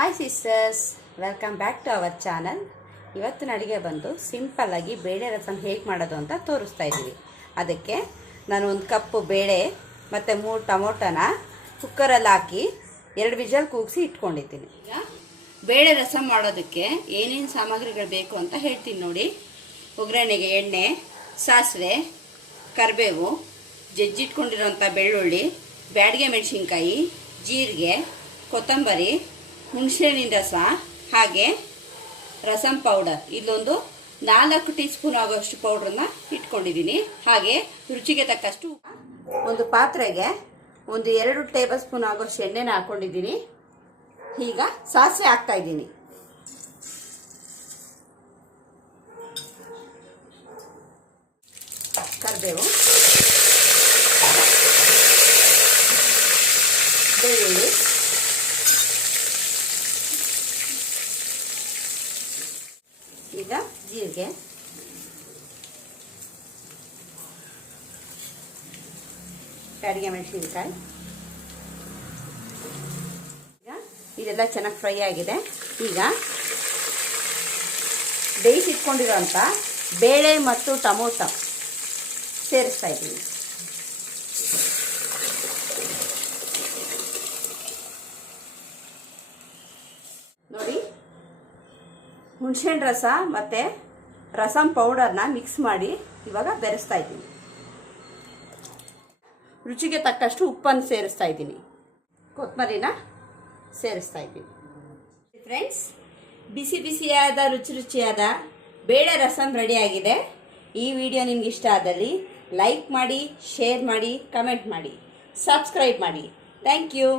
Hi sisters, welcome back to our channel. ಇವತ್ತಿನ ಅಡುಗೆ ಬಂದು ಸಿಂಪಲ್ಲಾಗಿ ಬೇಳೆ ರಸಂ ಹೇಗೆ ಮಾಡೋದು ಅಂತ ತೋರಿಸ್ತಾ ಇದ್ದೀವಿ. ಅದಕ್ಕೆ ನಾನು 1 ಕಪ್ಪು ಬೇಳೆ ಮತ್ತು 3 ಟೊಮೊಟೊನ ಕುಕ್ಕರಲ್ಲಿ ಹಾಕಿ 2 ವಿಜಲ್ ಕೂಗಿಸಿ ಇಟ್ಕೊಂಡಿದ್ದೀನಿ. ಈಗ ಬೇಳೆ ರಸಂ ಮಾಡೋದಕ್ಕೆ ಏನೇನು ಸಾಮಗ್ರಿಗಳು ಬೇಕು ಅಂತ ಹೇಳ್ತೀನಿ ನೋಡಿ. ಒಗ್ಗರಣೆಗೆ ಎಣ್ಣೆ, ಸಾಸಿವೆ, ಕರಿಬೇವು, ಜಜ್ಜಿಟ್ಕೊಂಡಿರೋಂಥ ಬೆಳ್ಳುಳ್ಳಿ, ಬ್ಯಾಡಗೆ ಮೆಣಸಿನ್ಕಾಯಿ, ಜೀರಿಗೆ, ಕೊತ್ತಂಬರಿ, ಹುಣಸೆಹಣ್ಣಿನ ರಸ, ಹಾಗೆ ರಸಂ ಪೌಡರ್. ಇಲ್ಲೊಂದು 4 ಟೀ ಸ್ಪೂನ್ ಆಗೋಷ್ಟು ಪೌಡ್ರನ್ನ ಇಟ್ಕೊಂಡಿದ್ದೀನಿ. ಹಾಗೆ ರುಚಿಗೆ ತಕ್ಕಷ್ಟು ಒಂದು ಪಾತ್ರೆಗೆ 2 ಟೇಬಲ್ ಸ್ಪೂನ್ ಆಗೋಷ್ಟು ಎಣ್ಣೆನ ಹಾಕೊಂಡಿದ್ದೀನಿ. ಈಗ ಸಾಸಿವೆ ಹಾಕ್ತಾ ಇದ್ದೀನಿ. ಕರಿಬೇವು, ಬೆಳ್ಳುಳ್ಳಿ, ಈಗ ಜೀರಿಗೆ, ಬ್ಯಾಡಗೆ ಮೆಣಸಿನಕಾಯಿ. ಈಗ ಇದೆಲ್ಲ ಚೆನ್ನಾಗಿ ಫ್ರೈ ಆಗಿದೆ. ಈಗ ಬೇಯಿಸಿಟ್ಕೊಂಡಿರೋಂಥ ಬೇಳೆ ಮತ್ತು ಟೊಮೊಟೊ ಸೇರಿಸ್ತಾ ಇದ್ದೀನಿ. ನೋಡಿ, ಹುಣಸೆಹಣ್ಣು ರಸ ಮತ್ತು ರಸಂ ಪೌಡರ್ನ ಮಿಕ್ಸ್ ಮಾಡಿ ಇವಾಗ ಬೆರೆಸ್ತಾ ಇದ್ದೀನಿ. ರುಚಿಗೆ ತಕ್ಕಷ್ಟು ಉಪ್ಪನ್ನು ಸೇರಿಸ್ತಾ ಇದ್ದೀನಿ. ಕೊತ್ತಂಬರಿನ ಸೇರಿಸ್ತಾ ಇದ್ದೀನಿ. ಫ್ರೆಂಡ್ಸ್, ಬಿಸಿ ಬಿಸಿಯಾದ ರುಚಿಯಾದ ಬೇಳೆ ರಸಂ ರೆಡಿಯಾಗಿದೆ. ಈ ವಿಡಿಯೋ ನಿಮ್ಗೆ ಇಷ್ಟ ಆದಲ್ಲಿ ಲೈಕ್ ಮಾಡಿ, ಶೇರ್ ಮಾಡಿ, ಕಮೆಂಟ್ ಮಾಡಿ, ಸಬ್ಸ್ಕ್ರೈಬ್ ಮಾಡಿ. Thank you.